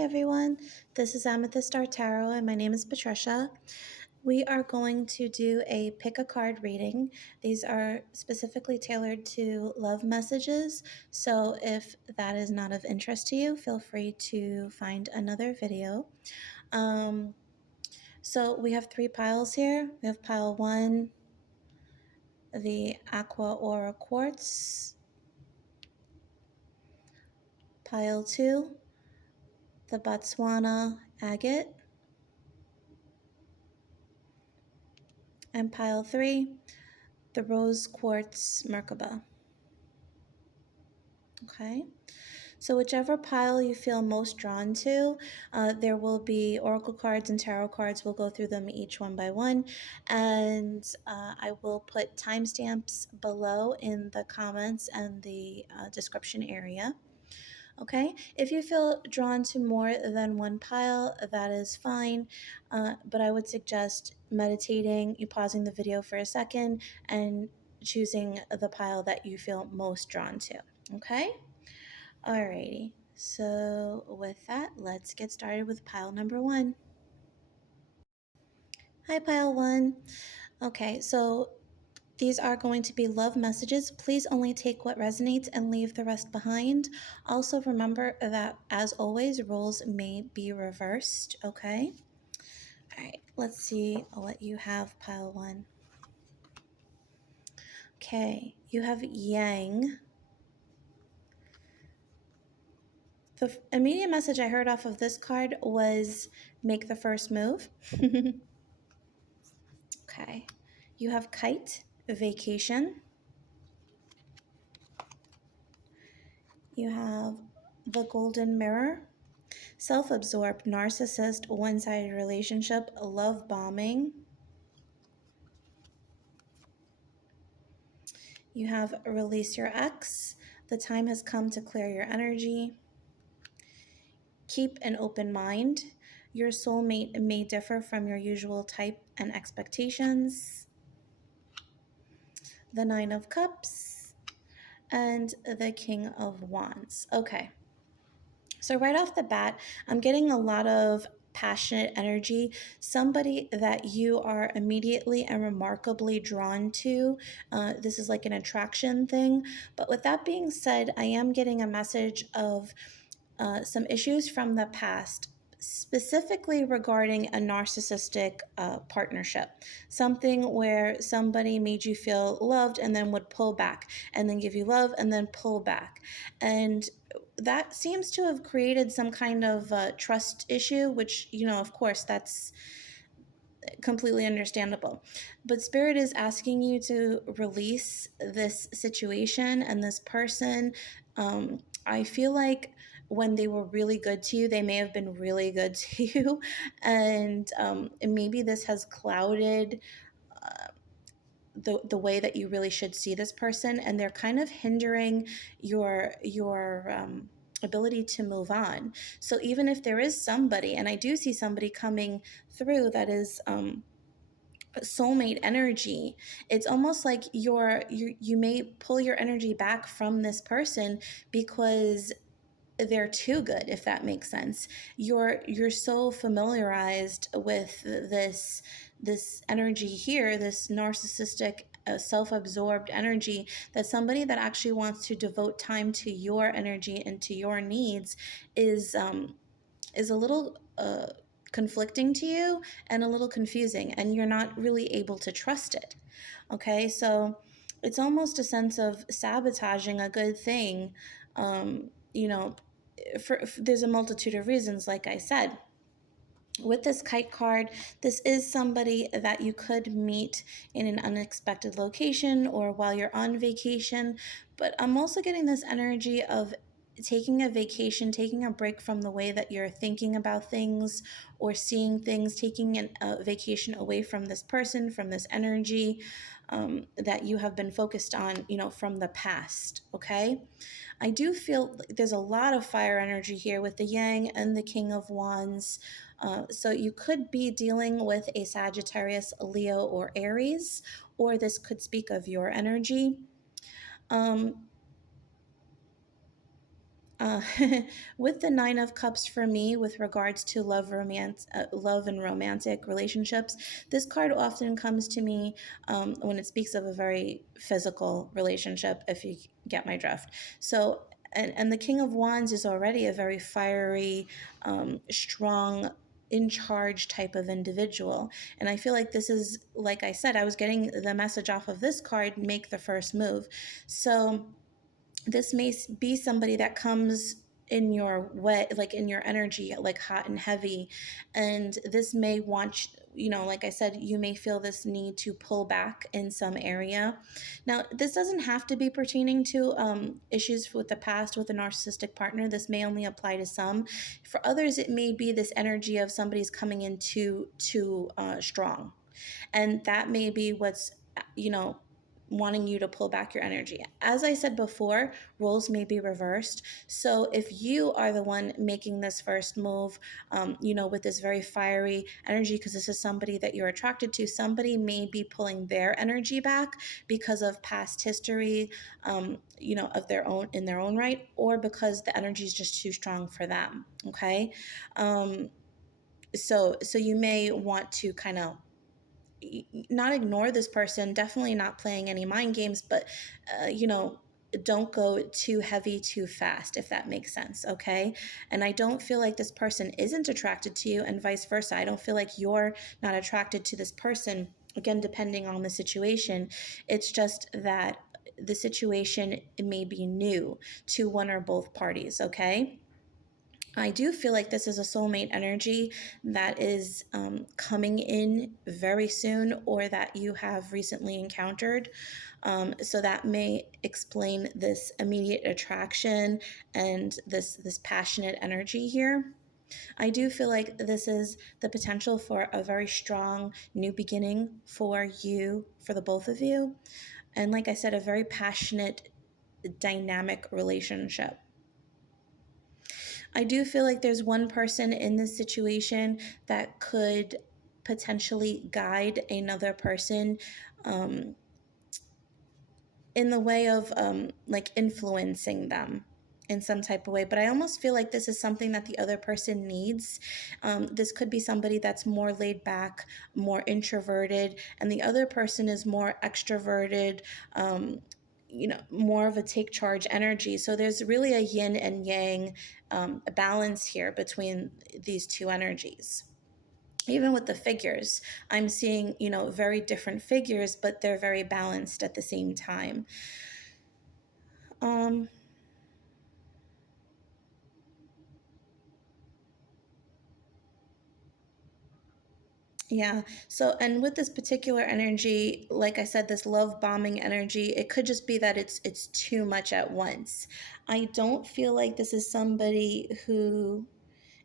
everyone, this is Amethyst Star Tarot and my name is Patricia. We are going to do a pick a card reading. These are specifically tailored to love messages, so if that is not of interest to you, feel free to find another video. So we have three piles here. We have pile 1, the Aqua Aura Quartz, pile 2, the Botswana Agate, and pile 3, the Rose Quartz Merkaba. Okay, so whichever pile you feel most drawn to, there will be oracle cards and tarot cards. We'll go through them each one by one, and I will put timestamps below in the comments and the description area. Okay, if you feel drawn to more than one pile, that is fine, but I would suggest meditating, you pausing the video for a second, and choosing the pile that you feel most drawn to. Okay, alrighty, so with that, let's get started with pile number 1. Hi, pile 1. Okay, so these are going to be love messages. Please only take what resonates and leave the rest behind. Also remember that, as always, roles may be reversed, okay? All right, let's see what you have, pile 1. Okay, you have Yang. The immediate message I heard off of this card was make the first move. Okay, you have Kite, vacation. You have the Golden Mirror, self-absorbed, narcissist, one-sided relationship, love bombing. You have release your ex, the time has come to clear your energy. Keep an open mind. Your soulmate may differ from your usual type and expectations. The Nine of Cups and the King of Wands. Okay. So right off the bat, I'm getting a lot of passionate energy, somebody that you are immediately and remarkably drawn to. This is like an attraction thing. But with that being said, I am getting a message of some issues from the past, specifically regarding a narcissistic partnership, something where somebody made you feel loved and then would pull back, and then give you love and then pull back. And that seems to have created some kind of trust issue, which, of course, that's completely understandable. But Spirit is asking you to release this situation and this person. I feel like when they were really good to you, they may have been really good to you. And maybe this has clouded the way that you really should see this person, and they're kind of hindering your ability to move on. So even if there is somebody, and I do see somebody coming through that is soulmate energy, it's almost like you may pull your energy back from this person because they're too good, if that makes sense. You're so familiarized with this energy here, this narcissistic self-absorbed energy, that somebody that actually wants to devote time to your energy and to your needs is a little conflicting to you and a little confusing, and you're not really able to trust it. Okay, so it's almost a sense of sabotaging a good thing. There's a multitude of reasons, like I said. With this Kite card, this is somebody that you could meet in an unexpected location or while you're on vacation, but I'm also getting this energy of taking a vacation, taking a break from the way that you're thinking about things or seeing things, taking a vacation away from this person, from this energy that you have been focused on, from the past, okay? I do feel there's a lot of fire energy here with the Yang and the King of Wands. So you could be dealing with a Sagittarius, Leo, or Aries, or this could speak of your energy. Uh, with the Nine of Cups for me, with regards to love and romantic relationships, this card often comes to me when it speaks of a very physical relationship. If you get my drift, so and the King of Wands is already a very fiery, strong, in charge type of individual. And I feel like this is, like I said, I was getting the message off of this card: make the first move. So this may be somebody that comes in your way, like in your energy, like hot and heavy. And this may want, like I said, you may feel this need to pull back in some area. Now, this doesn't have to be pertaining to issues with the past with a narcissistic partner. This may only apply to some. For others, it may be this energy of somebody's coming in too strong, and that may be what's, you know wanting you to pull back your energy. As I said before, roles may be reversed. So if you are the one making this first move, with this very fiery energy, because this is somebody that you're attracted to, somebody may be pulling their energy back because of past history, of their own, in their own right, or because the energy is just too strong for them. Okay. So you may want to kind of not ignore this person, definitely not playing any mind games, but don't go too heavy too fast, if that makes sense. Okay. And I don't feel like this person isn't attracted to you, and vice versa. I don't feel like you're not attracted to this person, again, depending on the situation. It's just that the situation may be new to one or both parties. Okay. I do feel like this is a soulmate energy that is coming in very soon, or that you have recently encountered. So that may explain this immediate attraction and this passionate energy here. I do feel like this is the potential for a very strong new beginning for you, for the both of you. And like I said, a very passionate, dynamic relationship. I do feel like there's one person in this situation that could potentially guide another person um, in the way of like influencing them in some type of way. But I almost feel like this is something that the other person needs. This could be somebody that's more laid back, more introverted, and the other person is more extroverted, more of a take charge energy. So there's really a yin and yang balance here between these two energies. Even with the figures, I'm seeing, very different figures, but they're very balanced at the same time. Um, yeah. So, and with this particular energy, like I said, this love bombing energy, it could just be that it's too much at once. I don't feel like this is somebody who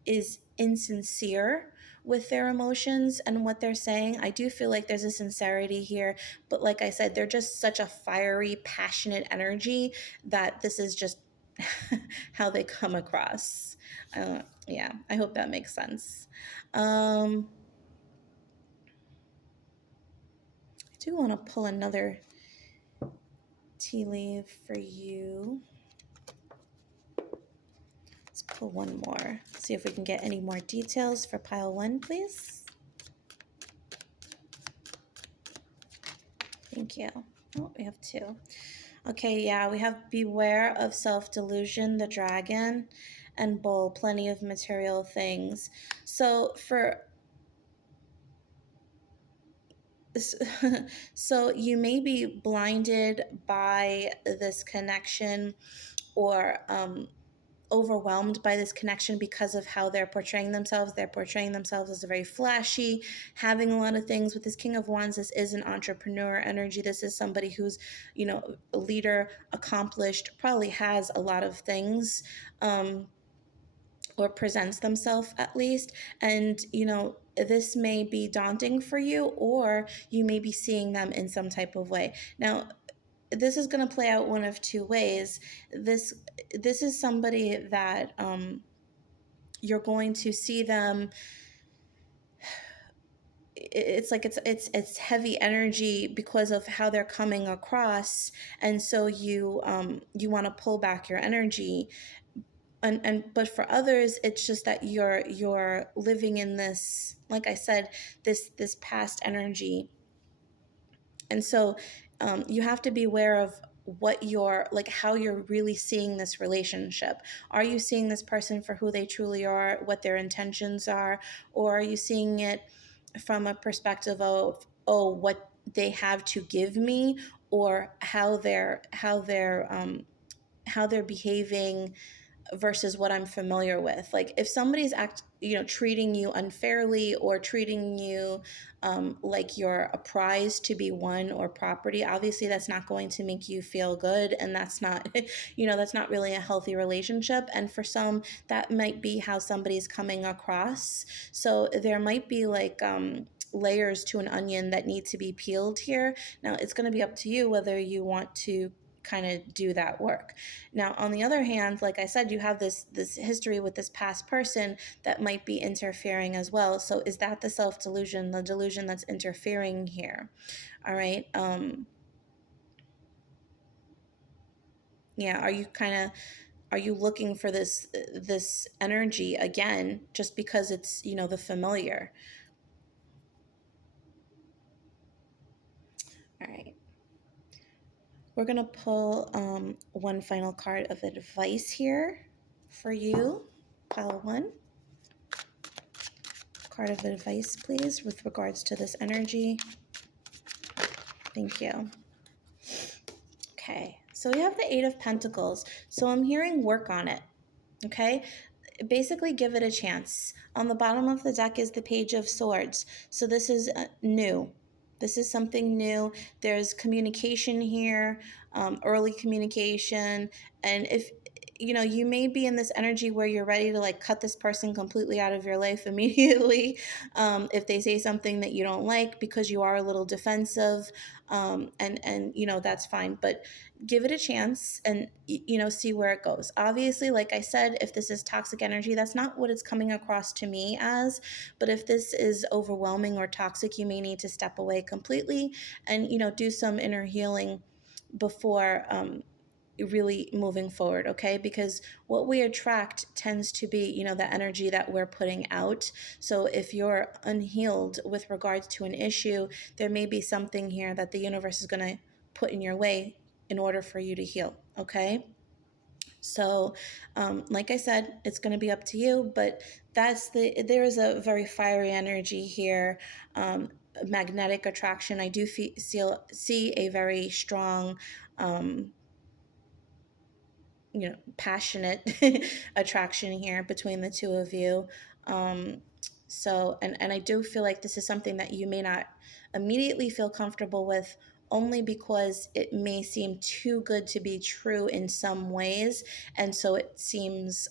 is insincere with their emotions and what they're saying. I do feel like there's a sincerity here, but like I said, they're just such a fiery, passionate energy that this is just how they come across. Yeah, I hope that makes sense. I do want to pull another tea leaf for you. Let's pull one more. See if we can get any more details for pile one, please. Thank you. Oh, we have two. Okay, yeah, we have beware of self-delusion, the dragon, and bull, plenty of material things. So so you may be blinded by this connection, or overwhelmed by this connection because of how they're portraying themselves. They're portraying themselves as very flashy, having a lot of things. With this King of Wands, this is an entrepreneur energy. This is somebody who's, a leader, accomplished, probably has a lot of things, or presents themselves at least. And, this may be daunting for you, or you may be seeing them in some type of way. Now, this is going to play out one of two ways. This is somebody that you're going to see them. It's like it's heavy energy because of how they're coming across, and so you want to pull back your energy. and but for others it's just that you're living in this, like I said, this past energy. And so you have to be aware of what you're like, how you're really seeing this relationship. Are you seeing this person for who they truly are, what their intentions are, or are you seeing it from a perspective of, oh, what they have to give me, or how they're behaving versus what I'm familiar with. Like if somebody's treating you unfairly or treating you like you're a prize to be won or property, obviously that's not going to make you feel good, and that's not, that's not really a healthy relationship. And for some, that might be how somebody's coming across. So there might be like layers to an onion that need to be peeled here. Now it's going to be up to you whether you want to kind of do that work. Now, on the other hand, like I said, you have this history with this past person that might be interfering as well. So is that the self-delusion, the delusion that's interfering here? All right. Yeah, are you looking for this energy again just because it's, the familiar? All right. We're going to pull one final card of advice here for you. Pile one. Card of advice, please, with regards to this energy. Thank you. Okay, so we have the Eight of Pentacles. So I'm hearing work on it. Okay, basically give it a chance. On the bottom of the deck is the Page of Swords. So this is new. This is something new. There's communication here, early communication. And if you may be in this energy where you're ready to like cut this person completely out of your life immediately, if they say something that you don't like, because you are a little defensive, and that's fine. But give it a chance and see where it goes. Obviously, like I said, if this is toxic energy, that's not what it's coming across to me as. But if this is overwhelming or toxic, you may need to step away completely and do some inner healing before really moving forward. Okay, because what we attract tends to be the energy that we're putting out. So if you're unhealed with regards to an issue, there may be something here that the universe is going to put in your way in order for you to heal. Okay, so like I said, it's going to be up to you, but there is a very fiery energy here, magnetic attraction. I do see a very strong passionate attraction here between the two of you. So, and I do feel like this is something that you may not immediately feel comfortable with, only because it may seem too good to be true in some ways. And so it seems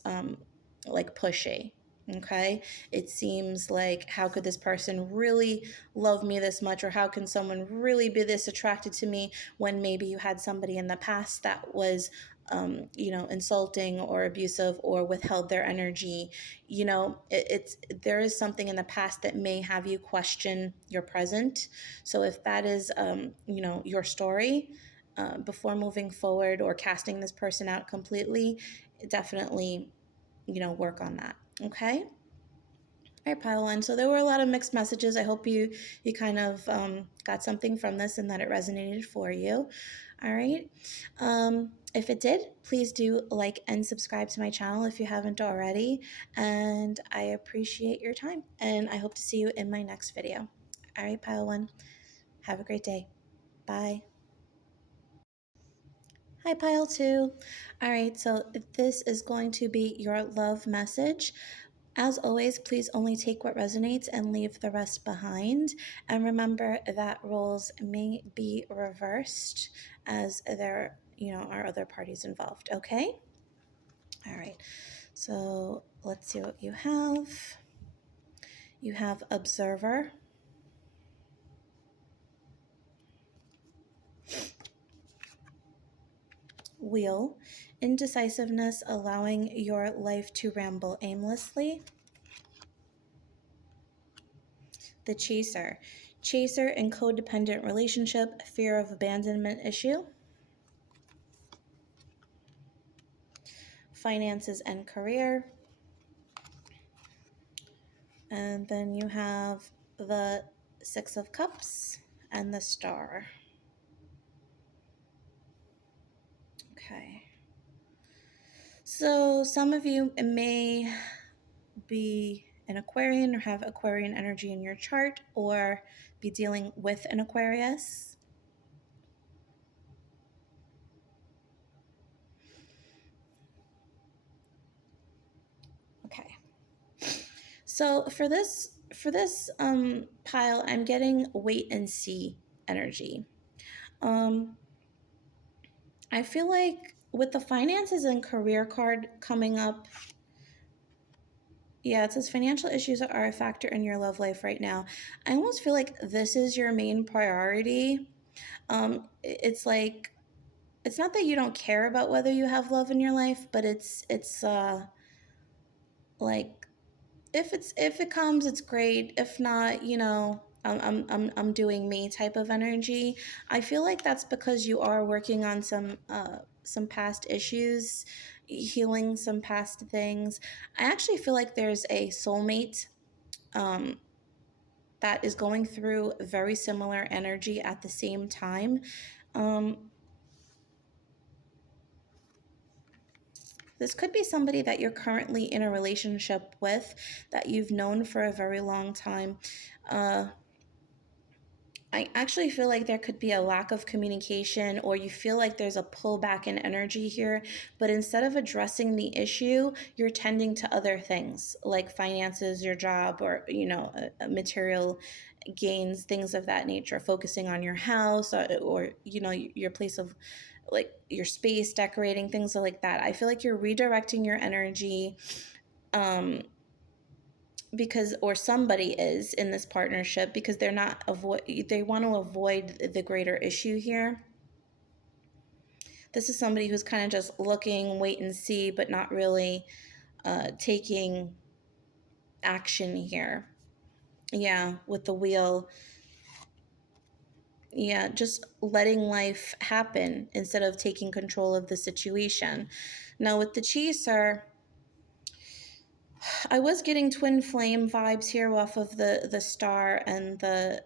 like pushy. Okay. It seems like, how could this person really love me this much? Or how can someone really be this attracted to me when maybe you had somebody in the past that was insulting or abusive or withheld their energy. There is something in the past that may have you question your present. So if that is, your story, before moving forward or casting this person out completely, definitely, work on that. Okay. All right, pile one. So there were a lot of mixed messages. I hope you kind of got something from this and that it resonated for you. All right. If it did, please do like and subscribe to my channel if you haven't already. And I appreciate your time. And I hope to see you in my next video. All right, pile one. Have a great day. Bye. Hi, pile two. All right, so this is going to be your love message. As always, please only take what resonates and leave the rest behind. And remember that roles may be reversed, as there, are other parties involved. Okay? All right. So let's see what you have. You have observer, wheel, indecisiveness, allowing your life to ramble aimlessly. The chaser, chaser in codependent relationship, fear of abandonment issue. finances and career. And then you have the Six of Cups and the Star. Okay. So some of you may be an Aquarian or have Aquarian energy in your chart, or be dealing with an Aquarius. Okay. So for this pile, I'm getting wait and see energy. I feel like with the finances and career card coming up, yeah, it says financial issues are a factor in your love life right now. I almost feel like this is your main priority. It's like, it's not that you don't care about whether you have love in your life, but it's like, if it comes, it's great. If not, I'm doing me type of energy. I feel like that's because you are working on some past issues, healing some past things. I actually feel like there's a soulmate um, that is going through very similar energy at the same time. Um, this could be somebody that you're currently in a relationship with, that you've known for a very long time. I actually feel like there could be a lack of communication, or you feel like there's a pullback in energy here, but instead of addressing the issue, you're tending to other things like finances, your job, or, material gains, things of that nature, focusing on your house, or your place of, like, your space, decorating, things like that. I feel like you're redirecting your energy, because, or somebody is in this partnership, because they want to avoid the greater issue here. This is somebody who's kind of just looking, wait and see, but not really taking action here. Yeah, with the wheel. Yeah, just letting life happen instead of taking control of the situation. Now with the chaser, I was getting twin flame vibes here off of the star and the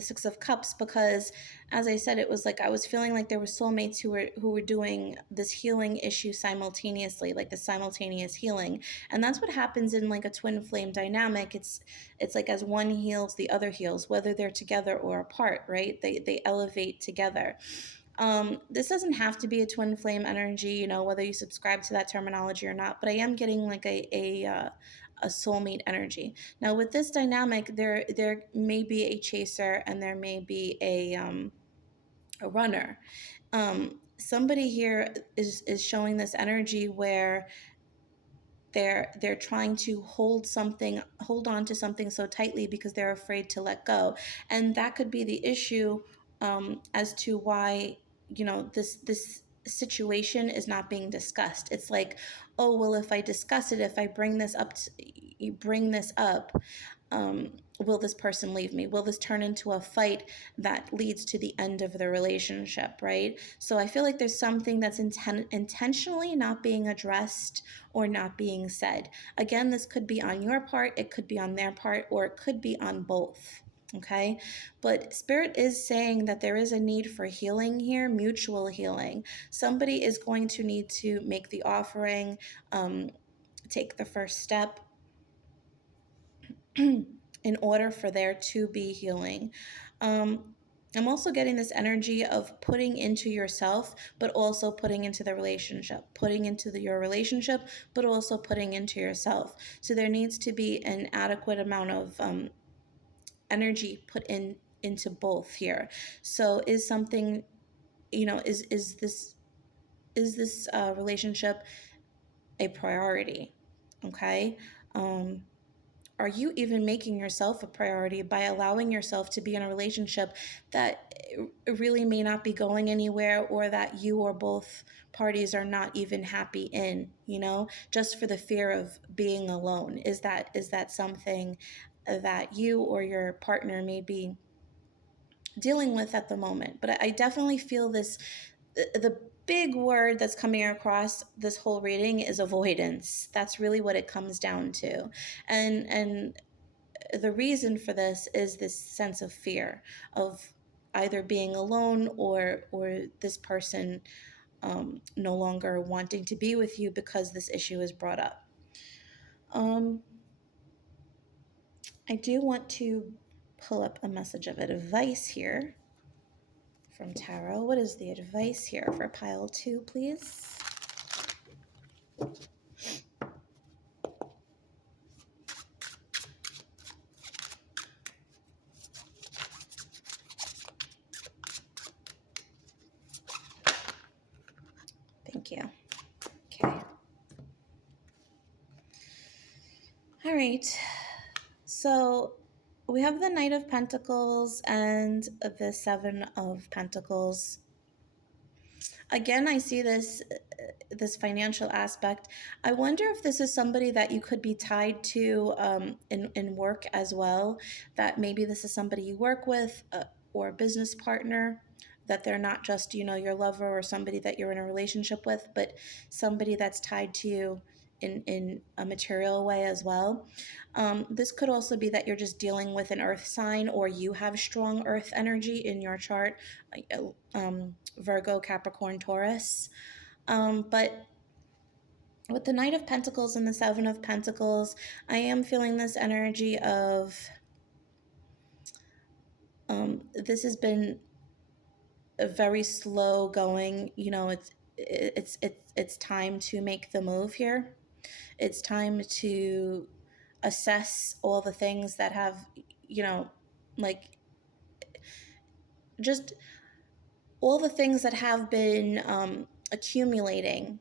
Six of Cups, because, as I said, it was like I was feeling like there were soulmates who were doing this healing issue simultaneously, like the simultaneous healing. And that's what happens in like a twin flame dynamic. It's like as one heals, the other heals, whether they're together or apart, right? They elevate together. This doesn't have to be a twin flame energy, whether you subscribe to that terminology or not, but I am getting like a soulmate energy. Now with this dynamic, there may be a chaser and there may be a runner. Somebody here is showing this energy where they're trying to hold on to something so tightly because they're afraid to let go, and that could be the issue, as to why this situation is not being discussed. It's like, oh well, if I discuss it, if I bring this up, will this person leave me? Will this turn into a fight that leads to the end of the relationship, right? So I feel like there's something that's intentionally not being addressed or not being said. Again, this could be on your part, it could be on their part, or it could be on both. Okay, but Spirit is saying that there is a need for healing here, mutual healing. Somebody is going to need to make the offering, take the first step, in order for there to be healing. I'm also getting this energy of putting into yourself, but also putting into the relationship, putting into your relationship, but also putting into yourself. So there needs to be an adequate amount of energy put into both here. So is something, is this relationship a priority? Okay. Are you even making yourself a priority by allowing yourself to be in a relationship that really may not be going anywhere, or that you or both parties are not even happy in, just for the fear of being alone? Is that something that you or your partner may be dealing with at the moment? But I definitely feel this, the big word that's coming across this whole reading is avoidance. That's really what it comes down to. And the reason for this is this sense of fear of either being alone or this person no longer wanting to be with you because this issue is brought up. I do want to pull up a message of advice here from Tarot. What is the advice here for pile 2, please? Thank you. Okay. All right. So we have the Knight of Pentacles and the Seven of Pentacles. Again, I see this financial aspect. I wonder if this is somebody that you could be tied to in work as well, that maybe this is somebody you work with or a business partner, that they're not just, your lover or somebody that you're in a relationship with, but somebody that's tied to you in a material way as well. This could also be that you're just dealing with an earth sign, or you have strong earth energy in your chart, Virgo, Capricorn, Taurus. But with the Knight of Pentacles and the Seven of Pentacles, I am feeling this energy of this has been a very slow going. It's time to make the move here. It's time to assess all the things that have, like just all the things that have been accumulating,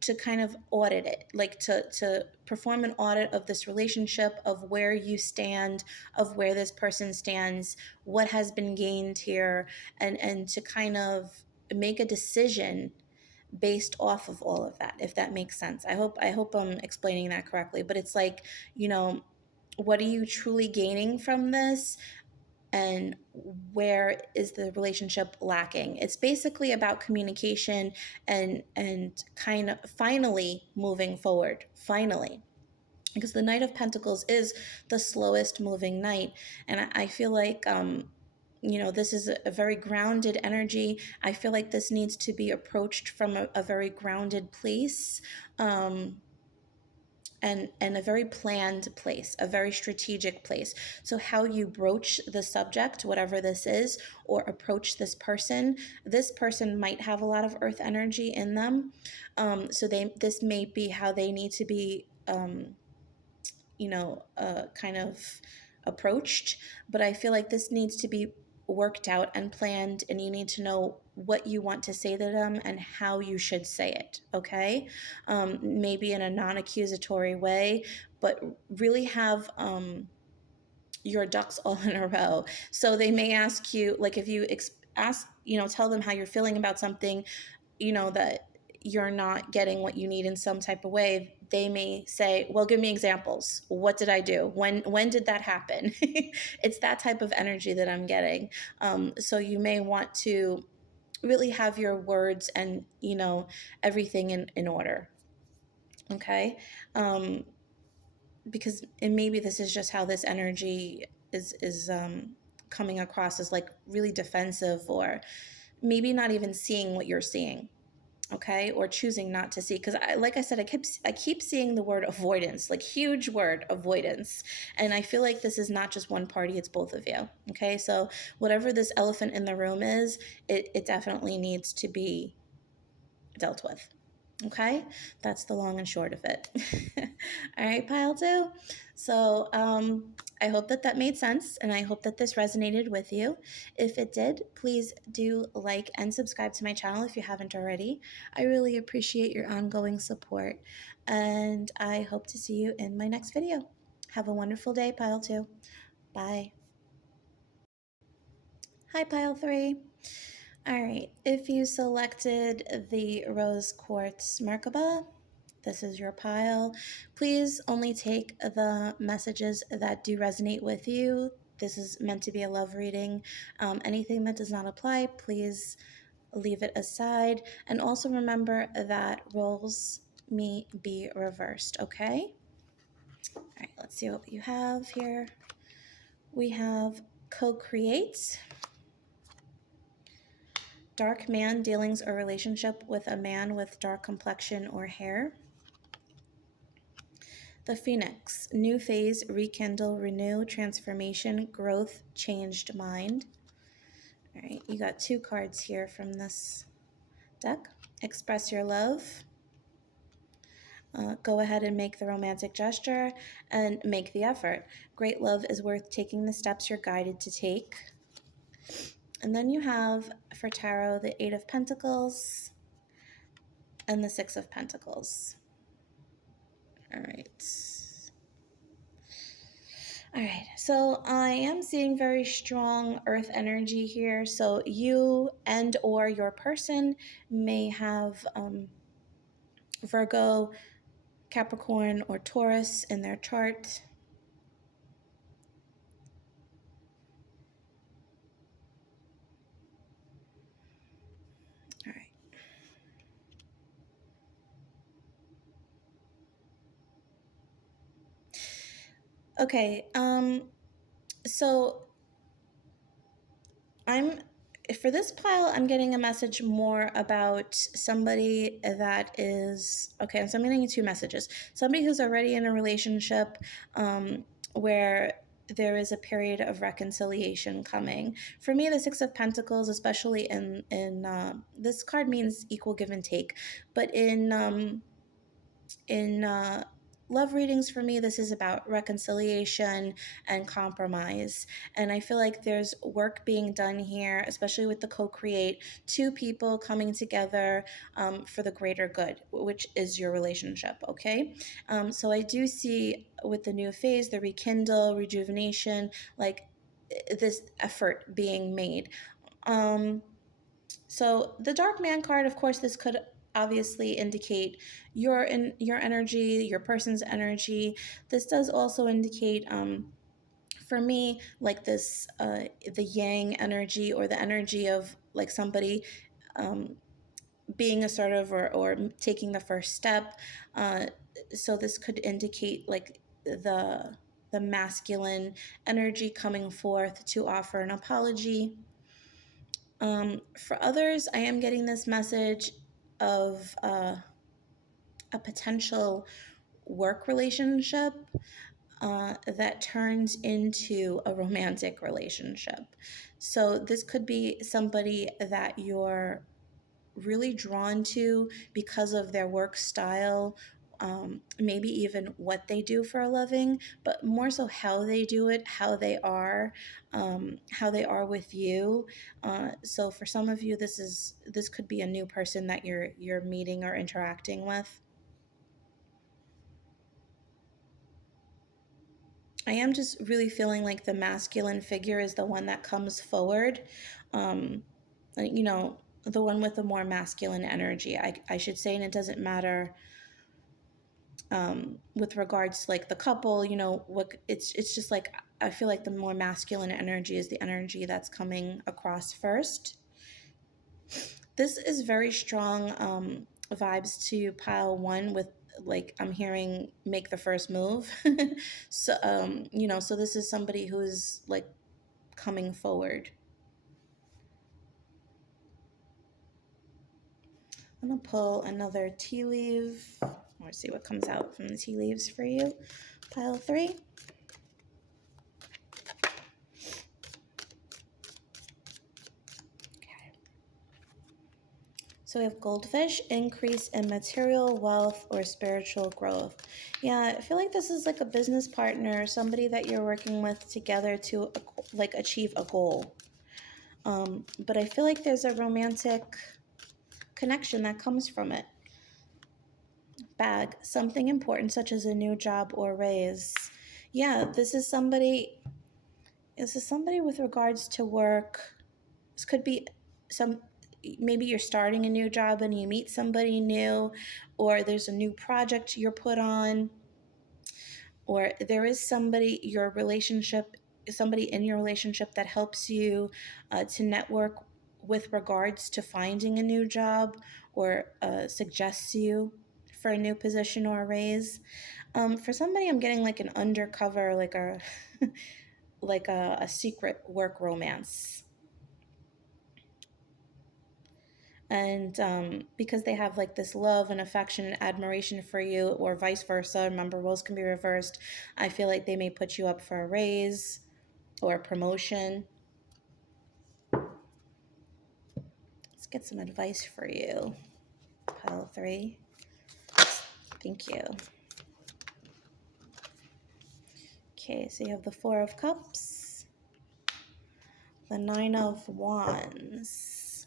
to kind of audit it, like to perform an audit of this relationship, of where you stand, of where this person stands, what has been gained here, and to kind of make a decision based off of all of that, if that makes sense. I hope I'm explaining that correctly, but it's like, what are you truly gaining from this, and where is the relationship lacking? It's basically about communication and kind of finally moving forward, finally, because the Knight of Pentacles is the slowest moving knight, and I feel like this is a very grounded energy. I feel like this needs to be approached from a very grounded place, and a very planned place, a very strategic place. So how you broach the subject, whatever this is, or approach this person might have a lot of earth energy in them. So this may be how they need to be, kind of approached. But I feel like this needs to be worked out and planned, and you need to know what you want to say to them and how you should say it, okay? Maybe in a non-accusatory way, but really have your ducks all in a row. So they may ask you, like, if you ask, tell them how you're feeling about something, that you're not getting what you need in some type of way, they may say, well, give me examples. What did I do? When did that happen? It's that type of energy that I'm getting. So you may want to really have your words and, everything in order. Okay. Because, and maybe this is just how this energy is coming across as like really defensive, or maybe not even seeing what you're seeing. Okay, or choosing not to see, because like I said, I keep seeing the word avoidance, like huge word, avoidance, and I feel like this is not just one party, it's both of you. Okay, so whatever this elephant in the room is, it definitely needs to be dealt with. Okay, that's the long and short of it. All right, pile 2. So I hope that made sense, and I hope that this resonated with you. If it did, please do like and subscribe to my channel if you haven't already. I really appreciate your ongoing support, and I hope to see you in my next video. Have a wonderful day, pile 2. Bye. Hi, pile 3. All right, if you selected the Rose Quartz Merkaba, this is your pile. Please only take the messages that do resonate with you. This is meant to be a love reading. Anything that does not apply, please leave it aside. And also remember that roles may be reversed, okay? All right, let's see what you have here. We have co-create, dark man, dealings or relationship with a man with dark complexion or hair. The Phoenix, new phase, rekindle, renew, transformation, growth, changed mind. All right, you got 2 cards here from this deck. Express your love. Go ahead and make the romantic gesture and make the effort. Great love is worth taking the steps you're guided to take. And then you have, for tarot, the 8 of Pentacles and the 6 of Pentacles. All right. All right, so I am seeing very strong earth energy here. So you and or your person may have Virgo, Capricorn, or Taurus in their chart. All right. Okay, so for this pile, I'm getting a message more about somebody that is, okay, so I'm getting 2 messages. Somebody who's already in a relationship where there is a period of reconciliation coming. For me, the 6 of Pentacles, especially in this card means equal give and take, but in love readings, for me, this is about reconciliation and compromise. And I feel like there's work being done here, especially with the co-create, 2 people coming together for the greater good, which is your relationship, okay? So I do see with the new phase, the rekindle, rejuvenation, like this effort being made. So the Dark Man card, of course, this could obviously indicate your energy, your person's energy. This does also indicate, for me, like this, the Yang energy, or the energy of like somebody being assertive, or taking the first step. So this could indicate like the masculine energy coming forth to offer an apology. For others, I am getting this message of a potential work relationship that turns into a romantic relationship. So this could be somebody that you're really drawn to because of their work style, maybe even what they do for a living, but more so how they do it, how they are with you. So for some of you, this could be a new person that you're meeting or interacting with. I am just really feeling like the masculine figure is the one that comes forward. You know, the one with the more masculine energy, I should say, and it doesn't matter with regards to like the couple, you know, what it's just like I feel like the more masculine energy is the energy that's coming across first. This is very strong vibes to pile 1 with, like, I'm hearing make the first move. So you know, so this is somebody who's like coming forward. I'm gonna pull another tea leaf. Let's see what comes out from the tea leaves for you. Pile 3. So we have goldfish, increase in material wealth or spiritual growth. Yeah, I feel like this is like a business partner, somebody that you're working with together to like achieve a goal. But I feel like there's a romantic connection that comes from it. Bag, something important such as a new job or raise. Yeah, this is somebody with regards to work. This could be maybe you're starting a new job and you meet somebody new, or there's a new project you're put on, or there is somebody in your relationship that helps you to network with regards to finding a new job or suggests you for a new position or a raise. For somebody, I'm getting like an undercover, like a like a secret work romance. And because they have like this love and affection and admiration for you, or vice versa, remember, roles can be reversed. I feel like they may put you up for a raise or a promotion. Let's get some advice for you. Pile 3. Thank you. Okay, so you have the 4 of Cups, the 9 of Wands.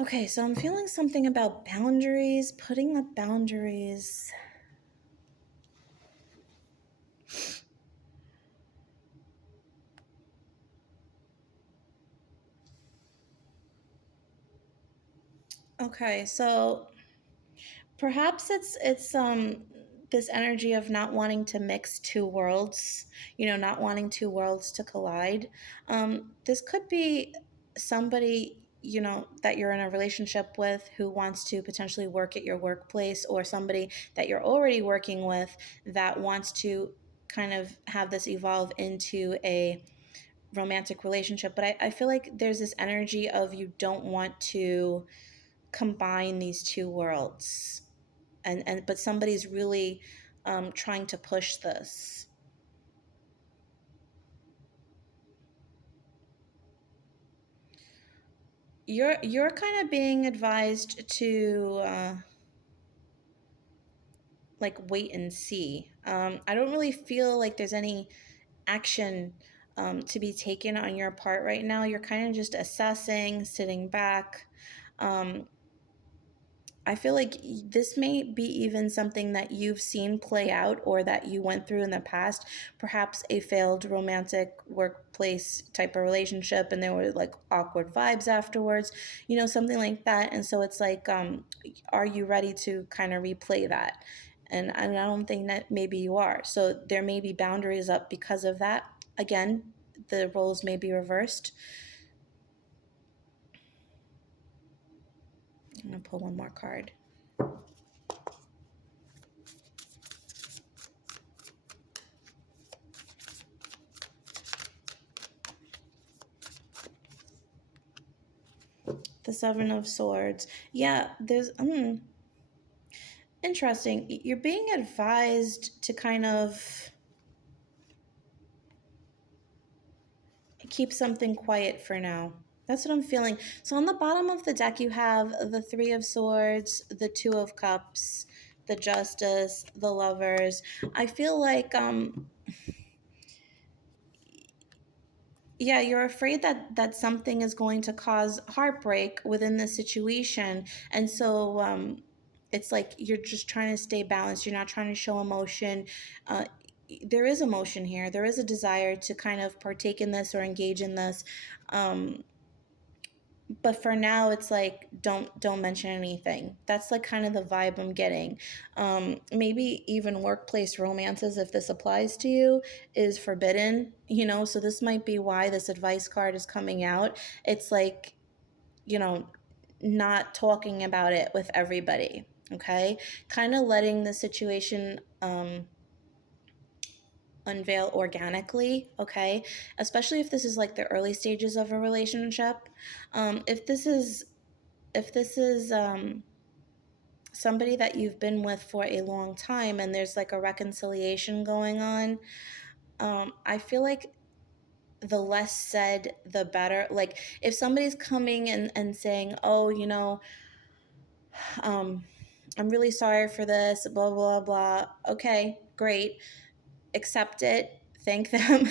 Okay, so I'm feeling something about boundaries, putting up boundaries. Okay, so perhaps it's this energy of not wanting to mix two worlds, not wanting two worlds to collide. This could be somebody, that you're in a relationship with who wants to potentially work at your workplace, or somebody that you're already working with that wants to kind of have this evolve into a romantic relationship. But I feel like there's this energy of you don't want to combine these two worlds, and but somebody's really trying to push this. You're kind of being advised to like wait and see. I don't really feel like there's any action to be taken on your part right now. You're kind of just assessing, sitting back. um, I feel like this may be even something that you've seen play out, or that you went through in the past, perhaps a failed romantic workplace type of relationship, and there were like awkward vibes afterwards, something like that. And so it's like, are you ready to kind of replay that? And I don't think that maybe you are. So there may be boundaries up because of that. Again, the roles may be reversed. I'm going to pull one more card. The 7 of Swords. Yeah, there's interesting. You're being advised to kind of keep something quiet for now. That's what I'm feeling. So on the bottom of the deck, you have the 3 of Swords, the 2 of Cups, the Justice, the Lovers. I feel like yeah, you're afraid that something is going to cause heartbreak within the situation. And so it's like you're just trying to stay balanced. You're not trying to show emotion. uh, there is emotion here. There is a desire to kind of partake in this or engage in this. um, but for now, it's like don't mention anything. That's like kind of the vibe I'm getting. Maybe even workplace romances, if this applies to you, is forbidden. So this might be why this advice card is coming out. It's like, you know not talking about it with everybody. Okay, kind of letting the situation unveil organically. Okay, especially if this is like the early stages of a relationship. If this is somebody that you've been with for a long time, and there's like a reconciliation going on, I feel like the less said, the better. Like if somebody's coming and saying, oh, um, I'm really sorry for this, blah, blah, blah. Okay, great. Accept it. Thank them.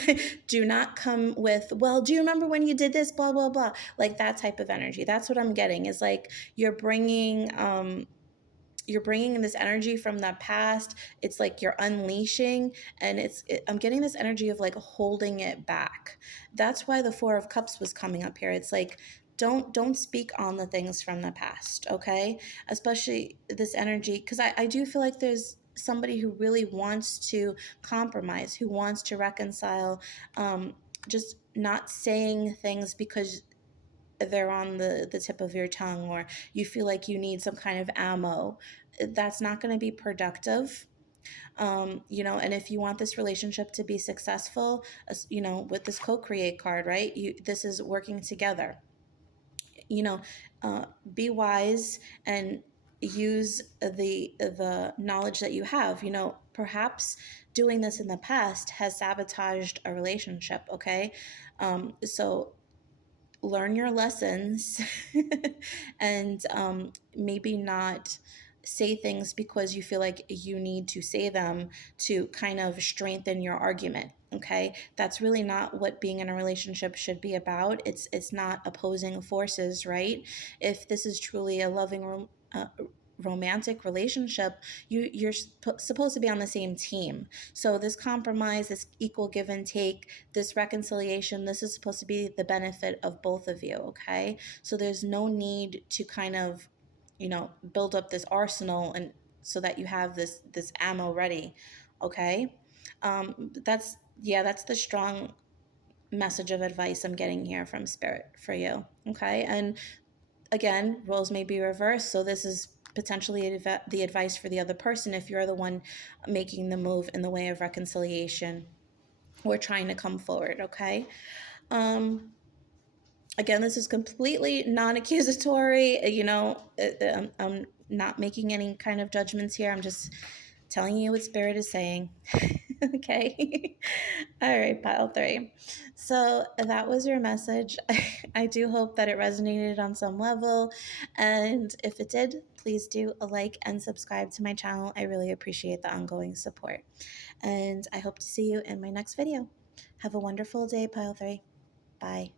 Do not come with, well, do you remember when you did this, blah, blah, blah. Like that type of energy. That's what I'm getting, is like you're bringing in this energy from the past. It's like you're unleashing, and I'm getting this energy of like holding it back. That's why the 4 of Cups was coming up here. It's like, don't speak on the things from the past. Okay, especially this energy, because I do feel like there's somebody who really wants to compromise, who wants to reconcile, just not saying things because they're on the tip of your tongue, or you feel like you need some kind of ammo. That's not going to be productive. And if you want this relationship to be successful, with this co-create card, right? This is working together. you know be wise and use the knowledge that you have. Perhaps doing this in the past has sabotaged a relationship. Okay. So learn your lessons and maybe not say things because you feel like you need to say them to kind of strengthen your argument. Okay, that's really not what being in a relationship should be about. It's not opposing forces, right? If this is truly a loving romantic relationship, you're supposed to be on the same team. So this compromise, this equal give and take, this reconciliation, this is supposed to be the benefit of both of you. Okay, so there's no need to kind of build up this arsenal, and so that you have this ammo ready. Okay. That's the strong message of advice I'm getting here from spirit for you. Okay. And again, roles may be reversed. So this is potentially the advice for the other person if you're the one making the move in the way of reconciliation or trying to come forward. Okay. Again, this is completely non-accusatory. I'm not making any kind of judgments here. I'm just telling you what spirit is saying. Okay. All right, pile 3. So that was your message. I do hope that it resonated on some level. And if it did, please do a like and subscribe to my channel. I really appreciate the ongoing support. And I hope to see you in my next video. Have a wonderful day, pile 3. Bye.